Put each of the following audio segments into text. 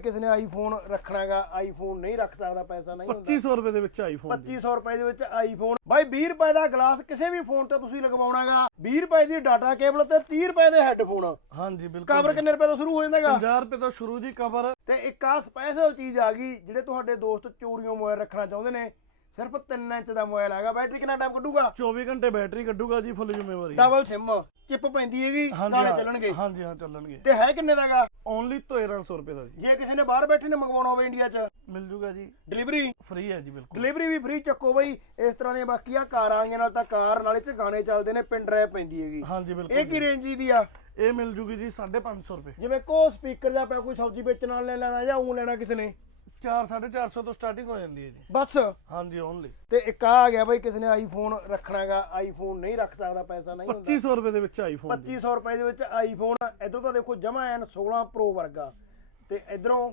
ਕਿਸੇ ਨੇ ਆਈਫੋਨ ਰੱਖਣਾ ਹੈਗਾ ਆਈਫੋਨ ਨਹੀਂ ਰੱਖ ਸਕਦਾ ਪੈਸਾ ਨਹੀਂ ਹੁੰਦਾ। 2500 ਰੁਪਏ ਦੇ ਵਿੱਚ ਆਈਫੋਨ 2500 ਰੁਪਏ ਦੇ ਵਿੱਚ ਆਈਫੋਨ ਬਾਈ 20 ਰੁਪਏ ਦਾ ਗਲਾਸ ਕਿਸੇ ਵੀ ਫੋਨ ਤੇ ਤੁਸੀਂ ਲਗਵਾਉਣਾਗਾ 20 ਰੁਪਏ ਦੀ ਡਾਟਾ ਕੇਬਲ ਤੇ 30 ਰੁਪਏ ਦੇ ਹੈੱਡਫੋਨ। ਹਾਂਜੀ ਬਿਲਕੁਲ ਕਵਰ ਕਿੰਨੇ ਰੁਪਏ ਤੋਂ ਸ਼ੁਰੂ ਹੋ ਜਾਂਦਾਗਾ 50 ਰੁਪਏ ਤੋਂ ਸ਼ੁਰੂ ਜੀ ਕਵਰ ਤੇ ਇੱਕ ਆ ਸਪੈਸ਼ਲ ਚੀਜ਼ ਆ ਗਈ ਜਿਹੜੇ ਤੁਹਾਡੇ ਦੋਸਤ ਚੋਰੀਆਂ ਮੋਬਾਈਲ ਰੱਖਣਾ ਚਾਹੁੰਦੇ ਨੇ ਸਿਰਫ 3 ਇੰਚ ਦਾ ਮੋਬਾਈਲ ਹੈਗਾ ਬੈਟਰੀ ਕਿੰਨਾ ਟਾਈਮ ਕੱਢੂਗਾ? 24 ਘੰਟੇ ਬੈਟਰੀ ਕੱਢੂਗਾ ਜੀ ਫੁੱਲ ਜ਼ਿੰਮੇਵਾਰੀ ਡਬਲ ਸਿਮ ਚਿਪ ਪੈਂਦੀ ਹੈਗੀ ਨਾਲੇ ਚੱਲਣਗੇ। ਹਾਂਜੀ ਹਾਂ ਚੱਲਣਗੇ। ਤੇ ਹੈ ਕਿੰਨੇ ਦਾਗਾ ਓਨਲੀ 1300 ਰੁਪਏ ਦਾ ਜੀ। ਜੇ ਕਿਸੇ ਨੇ ਬਾਹਰ ਬੈਠੇ ਨੇ ਮੰਗਵਾਉਣਾ ਹੋਵੇ ਇੰਡੀਆ 'ਚ ਮਿਲ ਜੂਗਾ ਜੀ। ਡਿਲੀਵਰੀ ਫ੍ਰੀ ਹੈ ਜੀ ਬਿਲਕੁਲ। ਡਿਲੀਵਰੀ ਵੀ ਫ੍ਰੀ ਚੱਕੋ ਬਈ। ਇਸ ਤਰ੍ਹਾਂ ਦੀਆਂ ਬਾਕੀਆਂ ਕਾਰਾਂ ਆਈਆਂ ਨਾਲ ਤਾਂ ਕਾਰ ਨਾਲੇ ਚ ਗਾਣੇ ਚੱਲਦੇ ਨੇ ਪਿੰਡ ਡਰਾਈਵ ਪੈਂਦੀ ਹੈਗੀ। ਹਾਂਜੀ ਇਹ ਬਿਲਕੁਲ ਕੀ ਰੇਂਜ ਦੀ ਆ? ਇਹ ਮਿਲ ਜੂਗੀ ਜੀ 550 ਰੁਪਏ। ਜਿਵੇਂ ਕੋ ਸਪੀਕਰ ਜਾਂ ਪਿਆ ਕੋਈ ਸਬਜ਼ੀ ਵੇਚਣ ਨਾਲ ਲੈ ਲੈਣਾ ਜਾਂ ਉਹ ਲੈਣਾ ਕਿਸੇ ਨੇ। 4 450 ਤੋਂ ਸਟਾਰਟਿੰਗ ਹੋ ਜਾਂਦੀ ਹੈ ਜੀ। ਬਸ। ਹਾਂਜੀ ਓਨਲੀ ਤੇ ਇੱਕ ਆ ਆ ਗਿਆ ਬਈ ਕਿਸੇ ਨੇ ਆਈਫੋਨ ਰੱਖਣਾ ਹੈਗਾ ਆਈਫੋਨ ਨਹੀਂ ਰੱਖ ਸਕਦਾ ਪੈਸਾ ਨਹੀਂ ਹੁੰਦਾ। 2500 ਰੁਪਏ ਦੇ ਵਿੱਚ ਆਈਫੋਨ 2500 ਰੁਪਏ ਦੇ ਵਿੱਚ ਆਈਫੋਨ ਇਧਰੋਂ ਤਾਂ ਦੇਖੋ ਜਮਾ ਐਨ 16 ਪ੍ਰੋ ਵਰਗਾ। ਤੇ ਇਧਰੋਂ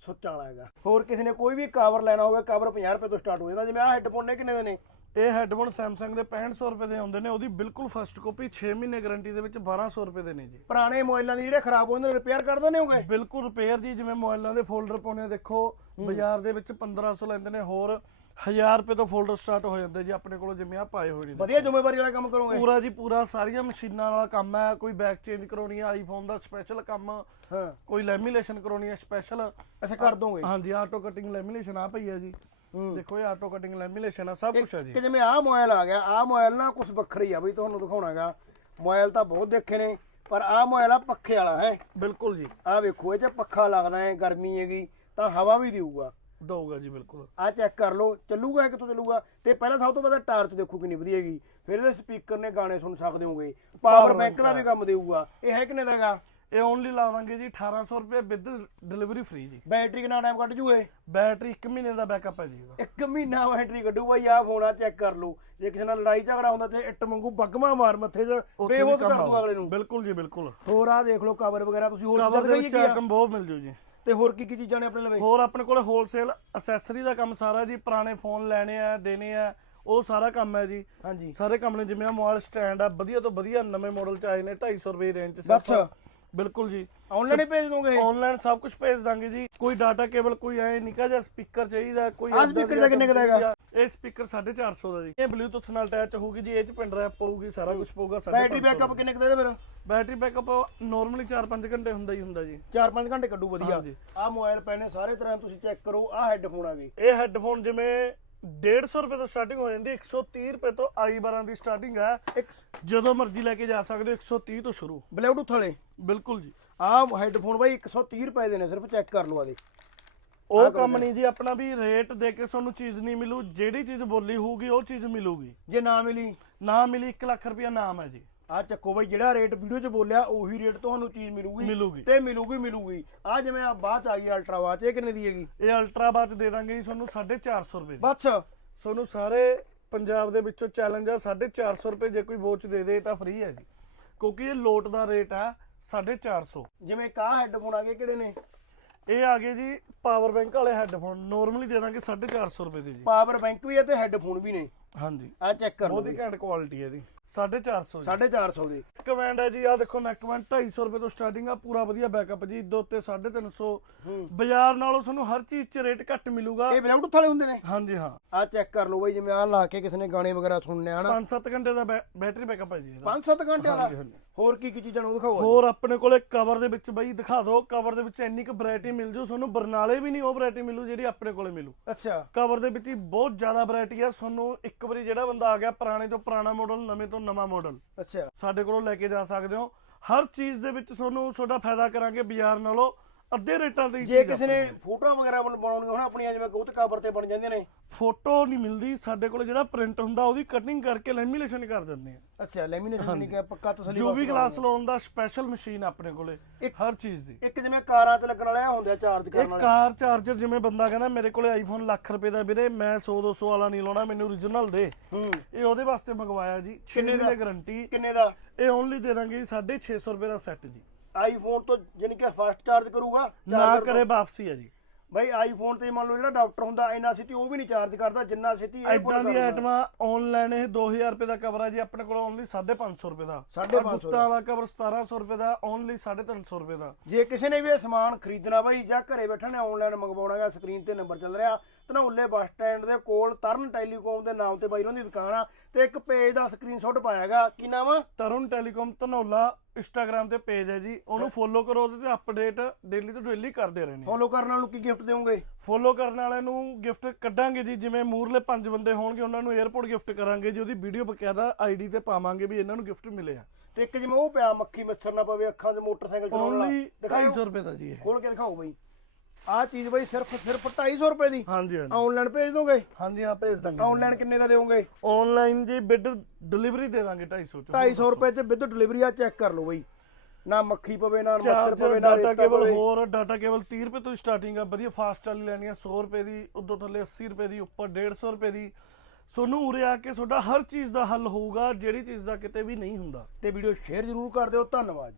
ਸੁੱਚਾਂ ਵਾਲਾ ਹੈਗਾ। ਹੋਰ ਕਿਸੇ ਨੇ ਕੋਈ ਵੀ ਕਵਰ ਲੈਣਾ ਹੋਵੇ ਕਵਰ 50 ਰੁਪਏ ਤੋਂ ਸਟਾਰਟ ਹੋ ਜਾਂਦਾ। ਜਿਵੇਂ ਆ ਹੈੱਡਫੋਨ ਨੇ ਕਿੰਨੇ ਦੇ ਨੇ? ਇਹ ਹੈੱਡਫੋਨ Samsung ਦੇ 6500 ਰੁਪਏ ਦੇ ਆਉਂਦੇ ਨੇ ਉਹਦੀ ਬਿਲਕੁਲ ਫਸਟ ਕਾਪੀ 6 ਮਹੀਨੇ ਗਾਰੰਟੀ ਦੇ ਵਿੱਚ 1200 ਰੁਪਏ ਦੇ ਨੇ ਜੀ। ਪੁਰਾਣੇ ਮੋਬਾਈਲਾਂ ਦੀ ਜਿਹੜੇ ਖਰਾਬ ਹੁੰਦੇ ਨੇ ਰਿਪੇਅਰ ਕਰ ਦਿੰਦੇ ਹੋਗੇ ਬਿਲਕੁਲ ਰਿਪੇਅਰ ਜੀ ਜਿਵੇਂ ਮੋਬਾਈਲਾਂ ਦੇ ਫੋਲਡਰ ਪਾਉਣੇ ਦੇਖੋ ਬਾਜ਼ਾਰ ਦੇ ਵਿੱਚ 1500 ਲੈਂਦੇ ਨੇ ਹੋਰ 1000 ਰੁਪਏ ਤੋਂ ਫੋਲਡਰ ਸਟਾਰਟ ਹੋ ਜਾਂਦੇ ਜੀ ਆਪਣੇ ਕੋਲ ਜਿਵੇਂ ਆ ਪਾਏ ਹੋਏ ਨੇ। ਵਧੀਆ ਜ਼ਿੰਮੇਵਾਰੀ ਵਾਲਾ ਕੰਮ ਕਰੋਗੇ? ਪੂਰਾ ਜੀ ਪੂਰਾ ਸਾਰੀਆਂ ਮਸ਼ੀਨਾਂ ਵਾਲਾ ਕੰਮ ਹੈ ਕੋਈ ਬੈਕ ਚੇਂਜ ਕਰਾਉਣੀ ਹੈ ਆਈਫੋਨ ਦਾ ਸਪੈਸ਼ਲ ਕੰਮ ਹਾਂ। ਕੋਈ ਲੈਮੀਨੇਸ਼ਨ ਕਰਾਉਣੀ ਹੈ ਸਪੈਸ਼ਲ ਅੱਛਾ ਕਰ ਦੋਗੇ? ਹਾਂਜੀ ਆਟੋ ਕਟਿੰਗ ਲੈਮੀਨੇਸ਼ਨ ਆ ਪਈ ਹੈ ਜੀ। ਦੇਖੋ ਇਹ ਆਟੋ ਕਟਿੰਗ ਲੈਮੀਨੇਸ਼ਨ ਆ ਸਭ ਕੁਝ ਹੈ ਜੀ। ਕਿ ਜਿਵੇਂ ਆਹ ਮੋਬਾਈਲ ਆ ਗਿਆ ਆਹ ਮੋਬਾਈਲ ਨਾ ਕੁਝ ਵੱਖਰਾ ਆ ਬਈ ਤੁਹਾਨੂੰ ਦਿਖਾਉਣਾਗਾ। ਮੋਬਾਈਲ ਤਾਂ ਬਹੁਤ ਦੇਖੇ ਨੇ ਪਰ ਆਹ ਮੋਬਾਈਲ ਆ ਪੱਖੇ ਵਾਲਾ ਹੈ। ਬਿਲਕੁਲ ਜੀ। ਆਹ ਵੇਖੋ ਇਹ 'ਚ ਪੱਖਾ ਲੱਗਦਾ ਹੈ ਗਰਮੀ ਹੈਗੀ ਤਾਂ ਹਵਾ ਵੀ ਦੇਊਗਾ। ਦਊਗਾ ਜੀ ਬਿਲਕੁਲ। ਆਹ ਚੈੱਕ ਕਰ ਲਓ ਚੱਲੂਗਾ ਕਿੱਥੋਂ ਚੱਲੂਗਾ? ਤੇ ਪਹਿਲਾਂ ਸਭ ਤੋਂ ਪਹਿਲਾਂ ਟਾਰਚ ਦੇਖੋ ਕਿੰਨੀ ਵਧੀਆ ਹੈਗੀ। ਫਿਰ ਇਹਦੇ ਸਪੀਕਰ ਨੇ ਗਾਣੇ ਸੁਣ ਸਕਦੇ ਹੋਗੇ ਪਾਵਰ ਬੈਂਕ ਦਾ ਵੀ ਕੰਮ ਦੇਊਗਾ। ਇਹ ਹੈ ਕਿੰਨੇ ਦਾ ਹੈਗਾ? ਇਹ ਓਨਲੀ ਲਾਵਾਂਗੇ ਜੀ 1800 ਰੁਪਏ ਵਿਦ ਡਿਲੀਵਰੀ ਫ੍ਰੀ ਜੀ। ਬੈਟਰੀ ਕਿੰਨਾ ਟਾਈਮ ਕੱਢ ਜੂਏ? ਬੈਟਰੀ 1 ਮਹੀਨੇ ਦਾ ਬੈਕਅਪ ਹੈ ਜੀ ਇਹਦਾ। ਇੱਕ ਮਹੀਨਾ ਬੈਟਰੀ ਕੱਢੂ ਬਾਈ ਆਹ ਫੋਨ ਆ ਚੈੱਕ ਕਰ ਲਓ। ਜੇ ਕਿਸੇ ਨਾਲ ਲੜਾਈ ਝਗੜਾ ਹੁੰਦਾ ਤੇ ਇੱਟ ਵਾਂਗੂ ਬੱਗਮਾ ਮਾਰ ਮੱਥੇ 'ਚ ਬੇਹੋਸ਼ ਕਰ ਦੂ। ਅਗਲੇ ਨੂੰ। ਬਿਲਕੁਲ ਜੀ ਬਿਲਕੁਲ। ਹੋਰ ਆ ਦੇਖ ਲਓ ਕਵਰ ਵਗੈਰਾ ਤੁਸੀਂ ਹੋਰ ਕਵਰ ਦੇ ਵਿੱਚ ਆ? ਆਈਟਮ ਬਹੁਤ ਮਿਲ ਜੂ ਜੀ। ਤੇ ਹੋਰ ਕੀ ਕੀ ਚੀਜ਼ਾਂ ਨੇ ਆਪਣੇ ਲਵੇ? ਹੋਰ ਆਪਣੇ ਕੋਲ ਹੋਲਸੇਲ ਅਸੈਸਰੀ ਦਾ ਕੰਮ ਸਾਰਾ ਜੀ ਪੁਰਾਣੇ ਫੋਨ ਲੈਣੇ ਆ ਦੇਣੇ ਆ ਉਹ ਸਾਰਾ ਕੰਮ ਹੈ ਜੀ। ਹਾਂਜੀ। ਸਾਰੇ ਕੰਮ ਨੇ ਜਿਵੇਂ ਆ ਮੋਬਾਈਲ ਸਟੈਂਡ ਆ ਵਧੀਆ ਤੋਂ ਵਧੀਆ ਨਵੇਂ ਮਾਡਲ ਚ ਆਏ ਨੇ 250 ਰੁਪਏ ਰੇਂਜ ਚ। ਸਿਰਫ। ਬਿਲਕੁਲ ਜੀ। ਆਨਲਾਈਨ ਹੀ ਭੇਜ ਦੋਗੇ? ਆਨਲਾਈਨ ਸਭ ਕੁਝ ਭੇਜ ਦਾਂਗੇ ਜੀ। ਕੋਈ ਡਾਟਾ ਕੇਬਲ ਕੋਈ ਐ ਨਿੱਕਾ ਜਿਹਾ ਸਪੀਕਰ ਚਾਹੀਦਾ ਕੋਈ ਏਦਾਂ speaker ਦੀ ਕਿੰਨੇ ਦਾ ਹੈਗਾ? ਇਹ ਸਪੀਕਰ 450 ਦਾ ਜੀ। ਇਹ ਬਲੂਟੁੱਥ ਨਾਲ ਅਟੈਚ ਹੋਊਗੀ ਜੀ ਇਹ ਚ ਪਿੰਡ ਰੈਪ ਪਊਗੀ ਸਾਰਾ ਕੁਝ ਪਊਗਾ ਬੈਟਰੀ ਬੈਕਅਪ ਕਿੰਨੇ ਦੇ ਦੇ ਫਿਰ? ਬੈਟਰੀ ਬੈਕਅਪ ਨਾਰਮਲੀ 4-5 ਘੰਟੇ ਹੁੰਦਾ ਹੀ ਹੁੰਦਾ ਜੀ। 4-5 ਘੰਟੇ ਕੱਢੂ ਵਧੀਆ। ਆਹ ਮੋਬਾਈਲ ਪਏ ਨੇ ਸਾਰੇ ਤਰ੍ਹਾਂ ਤੁਸੀਂ ਚੈੱਕ ਕਰੋ ਆਹ ਹੈੱਡਫੋਨ ਆ ਗਏ ਇਹ ਹੈੱਡਫੋਨ ਜਿਵੇਂ 150 ਰੁਪਏ ਤੋਂ ਸਟਾਰਟਿੰਗ ਹੋ ਜਾਂਦੀ 130 ਰੁਪਏ ਤੋਂ i12 ਦੀ ਸਟਾਰਟਿੰਗ ਹੈ। ਇੱਕ ਜਦੋਂ ਮਰਜ਼ੀ ਲੈ ਕੇ ਜਾ ਸਕਦੇ ਹੋ 130 ਤੋਂ ਸ਼ੁਰੂ। ਬਲੂਟੁੱਥ ਵਾਲੇ? ਬਿਲਕੁਲ ਜੀ। ਆਹ ਹੈੱਡਫੋਨ ਬਾਈ 130 ਰੁਪਏ ਦੇ ਨੇ ਸਿਰਫ ਚੈੱਕ ਕਰ ਲਓ ਆਦੇ ਉਹ ਕੰਮ ਨਹੀਂ ਜੀ ਆਪਣਾ ਵੀ ਰੇਟ ਦੇ ਕੇ ਤੁਹਾਨੂੰ ਚੀਜ਼ ਨਹੀਂ ਮਿਲੂ ਜਿਹੜੀ ਚੀਜ਼ ਬੋਲੀ ਹੋਊਗੀ ਉਹ ਚੀਜ਼ ਮਿਲੂਗੀ। ਜੇ ਨਾ ਮਿਲੀ? ਨਾ ਮਿਲੀ 1 ਲੱਖ ਰੁਪਇਆ ਨਾਮ ਹੈ ਜੀ। ਆਹ ਚੱਕੋ ਬਾਈ ਜਿਹੜਾ ਰੇਟ ਵੀਡੀਓ 'ਚ ਬੋਲਿਆ ਉਹੀ ਰੇਟ ਤੁਹਾਨੂੰ ਚੀਜ਼ ਮਿਲੂਗੀ। ਮਿਲੂਗੀ। ਤੇ ਮਿਲੂਗੀ ਮਿਲੂਗੀ। ਆ ਜਿਵੇਂ ਆ ਬਾਅਦ 'ਚ ਆ ਗਈ ਅਲਟਰਾ ਵਾਚ ਇਹ ਕਿੰਨੇ ਦੀ ਹੈਗੀ? ਇਹ ਅਲਟਰਾ ਬਾਚ ਦੇ ਦਾਂਗੇ ਜੀ ਤੁਹਾਨੂੰ 450 ਰੁਪਏ ਦੀ। ਬਸ। ਤੁਹਾਨੂੰ ਸਾਰੇ ਪੰਜਾਬ ਦੇ ਵਿੱਚੋਂ ਚੈਲੰਜ ਆ 450 ਰੁਪਏ ਜੇ ਕੋਈ ਵੋਚ ਦੇ ਦੇ ਤਾਂ ਫ੍ਰੀ ਹੈ ਜੀ। ਕਿਉਂਕਿ ਇਹ ਲੋਟ ਦਾ ਰੇਟ ਆ 450 ਜਿਵੇਂ ਕਾ ਹੈੱਡਫੋਨ ਆ ਗਏ ਕਿਹੜੇ ਨੇ? ਇਹ ਆ ਗਏ ਜੀ ਪਾਵਰ ਬੈਂਕ ਵਾਲੇ ਹੈੱਡਫੋਨ ਨਾਰਮਲੀ ਦੇ ਦਾਂਗੇ 450 ਰੁਪਏ ਦੇ ਜੀ। ਪਾਵਰ ਬੈਂਕ ਵੀ ਹੈ ਤੇ ਹੈੱਡਫੋਨ ਵੀ ਨੇ। ਹਾਂਜੀ। ਆ ਚੈੱਕ ਕਰ ਬਹੁਤ ਹੀ ਘੈਂਟ ਕੁਆਲਿਟੀ ਹੈ ਦੀ 450 ਜੀ 450 ਦੇ। ਕਮੈਂਡ ਹੈ ਜੀ ਆ ਦੇਖੋ ਨੈਕ ਬੈਂਡ 250 ਰੁਪਏ ਤੋਂ ਸਟਾਰਟਿੰਗ ਆ ਪੂਰਾ ਵਧੀਆ ਬੈਕਅਪ ਜੀ ਦੋ ਤੇ 350 ਹੂੰ। ਬਾਜ਼ਾਰ ਨਾਲੋਂ ਤੁਹਾਨੂੰ ਹਰ ਚੀਜ਼ 'ਚ ਰੇਟ ਘੱਟ ਮਿਲੂਗਾ। ਇਹ ਬਲੂਟੁੱਥ ਵਾਲੇ ਹੁੰਦੇ ਨੇ? ਹਾਂਜੀ ਹਾਂ। ਆ ਚੈੱਕ ਕਰ ਲਓ ਬਾਈ ਜਿਵੇਂ ਆ ਲਾ ਕੇ ਕਿਸੇ ਨੇ ਗਾਣੇ ਵਗੈਰਾ ਸੁਣਨੇ ਆ ਨਾ 5-7 ਘੰਟੇ ਦਾ ਬੈ- ਬੈਟਰੀ ਬੈਕਅਪ ਹੈ ਜੀ ਇਹਦਾ। 5-7 ਘੰਟੇ ਹਾਂਜੀ, ਵਾਲਾ? ਹਾਂਜੀ। ਹੋਰ ਕੀ ਕੀ ਚੀਜ਼ਾਂ ਨੂੰ ਦਿਖਾਓ ਹੋਰ ਆਪਣੇ ਕੋਲੇ ਕਵਰ ਦੇ ਵਿੱਚ ਬਈ ਦਿਖਾ ਦਿਓ ਕਵਰ ਦੇ ਵਿੱਚ ਇੰਨੀ ਕੁ ਵੈਰਾਈਟੀ ਮਿਲ ਜੂ ਤੁਹਾਨੂੰ ਬਰਨਾਲੇ ਵੀ ਨਹੀਂ ਉਹ ਵੈਰਾਈਟੀ ਮਿਲੂ ਜਿਹੜੀ ਆਪਣੇ ਕੋਲੇ ਮਿਲੂ। ਅੱਛਾ। ਕਵਰ ਦੇ ਵਿੱਚ ਹੀ ਬਹੁਤ ਜ਼ਿਆਦਾ ਵੈਰਾਈਟੀ ਆ ਤੁਹਾਨੂੰ ਇੱਕ ਵਾਰੀ ਜਿਹੜਾ ਬੰਦਾ ਆ ਗਿਆ ਪੁਰਾਣੇ ਤੋਂ ਪੁਰਾਣਾ ਮਾਡਲ ਨਵੇਂ ਤੋਂ ਨਵਾਂ ਮਾਡਲ ਅੱਛਾ। ਸਾਡੇ ਕੋਲੋਂ ਲੈ ਕੇ ਜਾ ਸਕਦੇ ਹੋ। ਹਰ ਚੀਜ਼ ਦੇ ਵਿੱਚ ਤੁਹਾਨੂੰ ਤੁਹਾਡਾ ਫਾਇਦਾ ਕਰਾਂਗੇ ਬਾਜ਼ਾਰ ਨਾਲੋਂ। ਅੱਧੇ ਰੇਟਾਂ ਤੇ ਹੀ ਜੇ ਚੀਜ਼ ਕਿਸੇ ਨੇ ਆਪਣੇ ਕੋਲ। ਫੋਟੋਆਂ ਵਗੈਰਾ ਬਣ- ਬਣਾਉਣੀਆਂ ਹੋਣ ਆਪਣੀਆਂ ਜਿਵੇਂ ਕਬੂਤ ਕਵਰ ਤੇ ਬਣ ਜਾਂਦੀਆਂ ਨੇ। ਫੋਟੋ ਨਹੀਂ ਮਿਲਦੀ ਸਾਡੇ ਕੋਲ ਜਿਹੜਾ ਪ੍ਰਿੰਟ ਹੁੰਦਾ ਉਹਦੀ ਕਟਿੰਗ ਕਰਕੇ ਲੈਮੀਨੇਸ਼ਨ ਕਰ ਦਿੰਦੇ ਆ। ਅੱਛਾ ਲੈਮੀਨੇਸ਼ਨ ਨਹੀਂ ਕਿ ਪੱਕਾ ਤਸਲੀ ਜੋ ਵੀ ਗਲਾਸ ਲਾਉਣ ਦਾ ਸਪੈਸ਼ਲ ਮਸ਼ੀਨ ਆਪਣੇ ਕੋਲੇ ਇੱਕ- ਹਰ ਚੀਜ਼ ਦੀ। ਇੱਕ ਜਿਵੇਂ ਕਾਰਾਂ 'ਚ ਲੱਗਣ ਵਾਲੇ ਹੁੰਦੇ ਚਾਰਜ ਕਰਨ ਇਹ ਵਾਲੇ। ਕਾਰ ਚਾਰਜਰ ਜਿਵੇਂ ਬੰਦਾ ਕਹਿੰਦਾ ਮੇਰੇ ਕੋਲੇ ਆਈਫੋਨ ਲੱਖ ਰੁਪਏ ਦਾ ਵੀਰੇ ਮੈਂ 100 200 ਵਾਲਾ ਨਹੀਂ ਲਾਉਣਾ ਮੈਨੂੰ origignal ਦੇ। ਹੂੰ। ਇਹ ਉਹਦੇ ਵਾਸਤੇ ਮੰਗਵਾਇਆ ਜੀ 6 ਕਿੰਨੇ ਦਾ? ਮਹੀਨੇ ਗਾਰੰਟੀ ਕਿੰਨੇ ਦਾ? ਇਹ ਓਨਲੀ ਦੇ ਦਾਂਗੇ ਜੀ 650 ਰੁਪਏ ਦਾ ਸੈੱਟ ਜੀ। ਆਈਫੋਨ ਤੋਂ ਜਾਨੀ ਕਿ ਫਾਸਟ ਚਾਰਜ ਕਰੂਗਾ ਨਾ charger ਕਰੇ। ਵਾਪਸੀ ਹੈ ਜੀ। ਬਾਈ ਆਈਫੋਨ ਤੇ ਮੰਨ ਲਓ ਜਿਹੜਾ ਡਾਕਟਰ ਹੁੰਦਾ ਇੰਨਾ ਛੇਤੀ ਉਹ ਵੀ ਨਹੀਂ ਚਾਰਜ ਕਰਦਾ ਜਿੰਨਾ ਛੇਤੀ ਇਹ ਪੁੱਟ ਦੀ। ਆਈਟਮਾਂ ਆਨਲਾਈਨ ਇਹ 2000 ਰੁਪਏ ਦਾ ਕਵਰ ਹੈ ਜੀ ਆਪਣੇ ਕੋਲ ਓਨਲੀ 550 ਰੁਪਏ ਦਾ। ਸਾਢੇ ਆਹ ਪੰਜ ਸੌ ਗੁੱਤਾਂ ਦਾ। ਕਵਰ 1700 ਰੁਪਏ ਦਾ ਓਨਲੀ 350 ਰੁਪਏ ਦਾ। ਜੇ ਕਿਸੇ ਨੇ ਵੀ ਇਹ ਸਮਾਨ ਖਰੀਦਣਾ ਬਾਈ ਜਾਂ ਘਰੇ ਬੈਠਾ ਨੇ ਆਨਲਾਈਨ ਮੰਗਵਾਉਣਾ ਹੈ ਸਕਰੀਨ ਤੇ ਨੰਬਰ ਚੱਲ ਰਿਹਾ ਧਨੌਲੇ ਬੱਸ ਸਟੈਂਡ ਦੇ ਕੋਲ ਤਰਨ ਟੈਲੀਕਾਮ ਦੇ ਨਾਮ ਤੇ ਬਾਈ ਉਹਨਾਂ ਦੀ ਦੁਕਾਨ ਆ ਤੇ ਇੱਕ ਪੇਜ ਦਾ ਸਕਰੀਨਸ਼ਾਟ ਪਾਇਆਗਾ ਕੀ ਨਾਮ ਆ? ਤਰੁਣ ਟੈਲੀਕਾਮ ਧਨੌਲਾ ਇੰਸਟਾਗ੍ਰam ਤੇ ਪੇਜ ਹੈ ਜੀ ਉਹਨੂੰ ਫੋਲੋ ਕਰੋ ਉਹਦੇ ਤੇ ਅਪਡੇਟ ਡੇਲੀ ਤੋਂ ਡੇਲੀ ਕਰਦੇ ਰਹਿੰਦੇ ਫੋਲੋ ਕਰਨ ਨਾਲ ਨੂੰ ਕੀ ਗਿਫਟ ਦੇਵੋਗੇ? ਫੋਲੋ ਕਰਨ ਵਾਲਿਆਂ ਨੂੰ ਗਿਫਟ ਕੱਢਾਂਗੇ ਜੀ ਜਿਵੇਂ ਮੂਰਲੇ ਪੰਜ ਬੰਦੇ ਹੋਣਗੇ ਉਹਨਾਂ ਨੂੰ 에어ਪੋਰਟ ਗਿਫਟ ਕਰਾਂਗੇ ਜੀ ਉਹਦੀ ਵੀਡੀਓ ਬਕਾਇਦਾ ਆਈਡੀ ਤੇ ਪਾਵਾਂਗੇ ਵੀ ਇਹਨਾਂ ਨੂੰ ਗਿਫਟ ਮਿਲਿਆ ਤੇ ਇੱਕ ਜਿਵੇਂ ਉਹ ਪਿਆ ਮੱਖੀ ਮੱਛਰ ਨਾ ਪਵੇ ਅੱਖਾਂ 'ਚ ਮੋਟਰਸਾਈਕਲ ਚਲਾਉਣ ਵਾਲਾ। ਓਨਲੀ ਦਿਖਾਓ 250 ਰੁਪਏ ਦਾ ਜੀ ਇਹ। ਖੋਲ ਕੇ ਦਿਖਾਓ ਬਾਈ। ਆਹ ਚੀਜ਼ ਬਾਈ ਸਿਰਫ ਸਿਰਫ 250 ਰੁਪਏ ਦੀ। ਹਾਂਜੀ ਹਾਂਜੀ। ਆਨਲਾਈਨ ਭੇਜ ਦੋਗੇ? ਹਾਂਜੀ ਆ ਭੇਜ ਦਾਂਗੇ। ਆਨਲਾਈਨ ਕਿੰਨੇ ਦਾ ਦੇਵੋਗੇ ਆਨਲਾਈਨ ਜੀ ਬਿਡ ਡਿਲੀਵਰੀ ਦੇ ਦਾਂਗੇ 250 ਚ। 250 ਰੁਪਏ 'ਚ ਵਿਦ ਡਿਲੀਵਰੀ ਆ ਚੈੱਕ ਕਰ ਲਓ ਬਾਈ। ਨਾ ਮੱਖੀ ਪਵੇ ਨਾ ਮੱਛਰ ਪਵੇ ਨਾ ਡਾਟਾ ਕੇਬਲ ਹੋਰ ਡਾਟਾ ਕੇਬਲ 30 ਰੁਪਏ ਤੋਂ ਸਟਾਰਟਿੰਗ ਆ ਵਧੀਆ ਫਾਸਟ ਵਾਲੀ ਲੈਣੀ ਆ 100 ਰੁਪਏ ਦੀ ਉਦੋਂ ਥੱਲੇ 80 ਰੁਪਏ ਦੀ ਉੱਪਰ 150 ਰੁਪਏ ਦੀ। ਸੋਨੂੰ ਉਰੇ ਆ ਕੇ ਤੁਹਾਡਾ ਹਰ ਚੀਜ਼ ਦਾ ਹੱਲ ਹੋਊਗਾ ਜਿਹੜੀ ਚੀਜ਼ ਦਾ ਕਿਤੇ ਵੀ ਨਹੀਂ ਹੁੰਦਾ। ਤੇ ਵੀਡੀਓ ਸ਼ੇਅਰ ਜ਼ਰੂਰ ਕਰ ਦਿਓ ਧੰਨਵਾਦ।